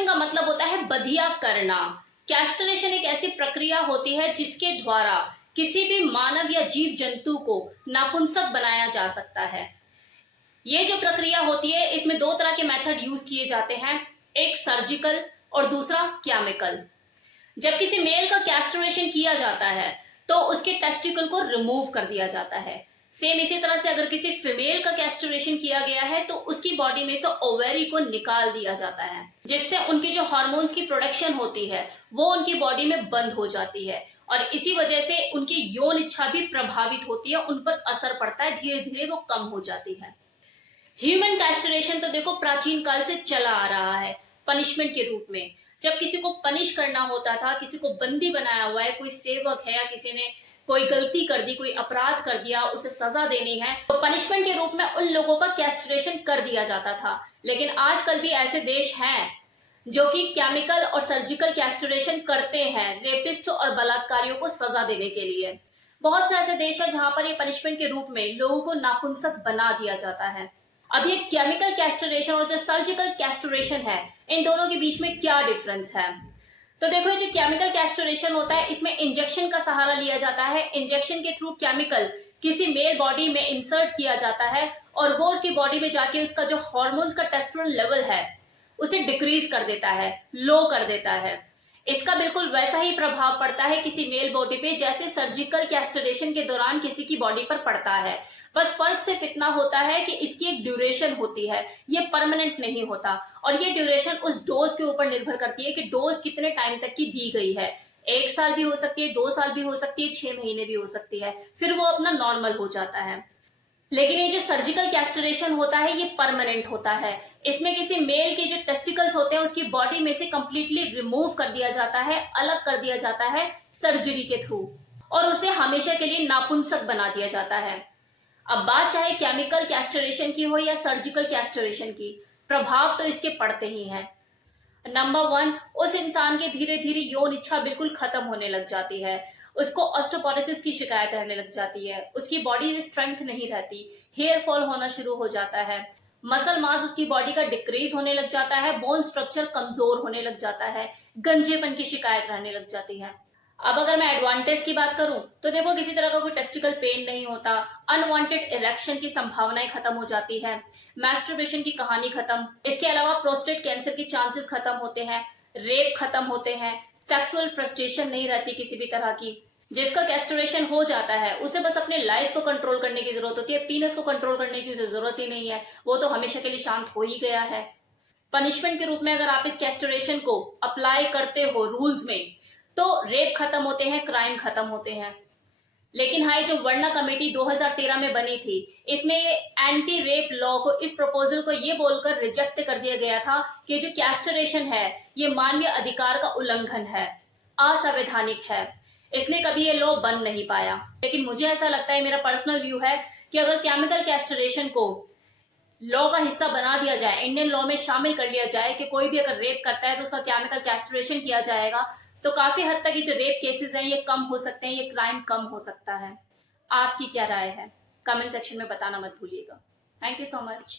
Castration का मतलब होता है बधिया करना। कैस्ट्रेशन एक ऐसी प्रक्रिया होती है जिसके द्वारा किसी भी मानव या जीव जंतु को नपुंसक बनाया जा सकता है। ये जो प्रक्रिया होती है इसमें दो तरह के मेथड यूज किए जाते हैं, एक सर्जिकल और दूसरा केमिकल। जब किसी मेल का कैस्ट्रेशन किया जाता है तो उसके टेस्टिकल को रिमूव कर दिया जाता है। सेम इसी तरह से अगर किसी फीमेल का कैस्ट्रेशन किया गया है तो उसकी बॉडी में से ओवेरी को निकाल दिया जाता है, जिससे उनकी जो हार्मोन्स की प्रोडक्शन होती है वो उनकी बॉडी में बंद हो जाती है और इसी वजह से उनकी यौन इच्छा भी प्रभावित होती है, उन पर असर पड़ता है, धीरे धीरे वो कम हो जाती है। ह्यूमन कैस्ट्रेशन तो देखो प्राचीन काल से चला आ रहा है पनिशमेंट के रूप में। जब किसी को पनिश करना होता था, किसी को बंदी बनाया हुआ है, कोई सेवक है या किसी ने कोई गलती कर दी, कोई अपराध कर दिया, उसे सजा देनी है, तो पनिशमेंट के रूप में उन लोगों का कैस्ट्रेशन कर दिया जाता था। लेकिन आजकल भी ऐसे देश हैं जो कि केमिकल और सर्जिकल कैस्ट्रेशन करते हैं रेपिस्ट और बलात्कारियों को सजा देने के लिए। बहुत से ऐसे देश हैं जहां पर ये पनिशमेंट के रूप में लोगों को नापुंसक बना दिया जाता है। अब ये केमिकल कैस्ट्रेशन और जो सर्जिकल कैस्ट्रेशन है, इन दोनों के बीच में क्या डिफरेंस है? तो देखो, जो केमिकल कैस्ट्रेशन होता है इसमें इंजेक्शन का सहारा लिया जाता है। इंजेक्शन के थ्रू केमिकल किसी मेल बॉडी में इंसर्ट किया जाता है और वो उसकी बॉडी में जाके उसका जो हार्मोन्स का टेस्टोस्टेरोन लेवल है उसे डिक्रीज कर देता है, लो कर देता है। इसका बिल्कुल वैसा ही प्रभाव पड़ता है किसी मेल बॉडी पे जैसे सर्जिकल कैस्ट्रेशन के दौरान किसी की बॉडी पर पड़ता है। बस फर्क सिर्फ इतना होता है कि इसकी एक ड्यूरेशन होती है, ये परमानेंट नहीं होता और ये ड्यूरेशन उस डोज के ऊपर निर्भर करती है कि डोज कितने टाइम तक की दी गई है। 1 साल भी हो सकती है, 2 साल भी हो सकती है, 6 महीने भी हो सकती है, फिर वो अपना नॉर्मल हो जाता है। लेकिन ये जो सर्जिकल कैस्ट्रेशन होता है ये परमानेंट होता है। इसमें किसी मेल के जो टेस्टिकल्स होते हैं उसकी बॉडी में से कंप्लीटली रिमूव कर दिया जाता है, अलग कर दिया जाता है सर्जरी के थ्रू और उसे हमेशा के लिए नापुंसक बना दिया जाता है। अब बात चाहे केमिकल कैस्ट्रेशन की हो या सर्जिकल कैस्ट्रेशन की, प्रभाव तो इसके पड़ते ही हैं। नंबर 1, उस इंसान की धीरे धीरे यौन इच्छा बिल्कुल खत्म होने लग जाती है, उसको ऑस्टियोपोरोसिस की शिकायत रहने लग जाती है, उसकी बॉडी में स्ट्रेंथ नहीं रहती, हेयर फॉल होना शुरू हो जाता है, मसल मास उसकी बॉडी का डिक्रीज होने लग जाता है, बोन स्ट्रक्चर कमजोर होने लग जाता है, गंजेपन की शिकायत रहने लग जाती है। अब अगर मैं एडवांटेज की बात करूं तो देखो, किसी तरह का कोई टेस्टिकल पेन नहीं होता, अनवांटेड इरेक्शन की संभावनाएं खत्म हो जाती है, मैस्टरबेशन की कहानी खत्म, इसके अलावा प्रोस्टेट कैंसर की चांसेस खत्म होते हैं, रेप खत्म होते हैं, सेक्सुअल फ्रस्ट्रेशन नहीं रहती किसी भी तरह की। जिसका कैस्ट्रेशन हो जाता है उसे बस अपने लाइफ को कंट्रोल करने की जरूरत होती है, पीनस को कंट्रोल करने की जरूरत ही नहीं है, वो तो हमेशा के लिए शांत हो ही गया है। पनिशमेंट के रूप में अगर आप इस कैस्ट्रेशन को अप्लाई करते हो रूल्स में तो रेप खत्म होते हैं, क्राइम खत्म होते हैं। लेकिन हाँ, जो वर्णा कमेटी 2013 में बनी थी, इसमें एंटी रेप लॉ को, इस प्रपोजल को ये बोलकर रिजेक्ट कर दिया गया था कि जो कैस्ट्रेशन है ये मानवीय अधिकार का उल्लंघन है, असंवैधानिक है, इसलिए कभी ये लॉ बन नहीं पाया। लेकिन मुझे ऐसा लगता है, मेरा पर्सनल व्यू है कि अगर केमिकल कैस्ट्रेशन को लॉ का हिस्सा बना दिया जाए, इंडियन लॉ में शामिल कर लिया जाए कि कोई भी अगर रेप करता है तो उसका केमिकल कैस्ट्रेशन किया जाएगा, तो काफी हद तक ये जो रेप केसेस हैं ये कम हो सकते हैं, ये क्राइम कम हो सकता है। आपकी क्या राय है? कमेंट सेक्शन में बताना मत भूलिएगा। Thank you so much.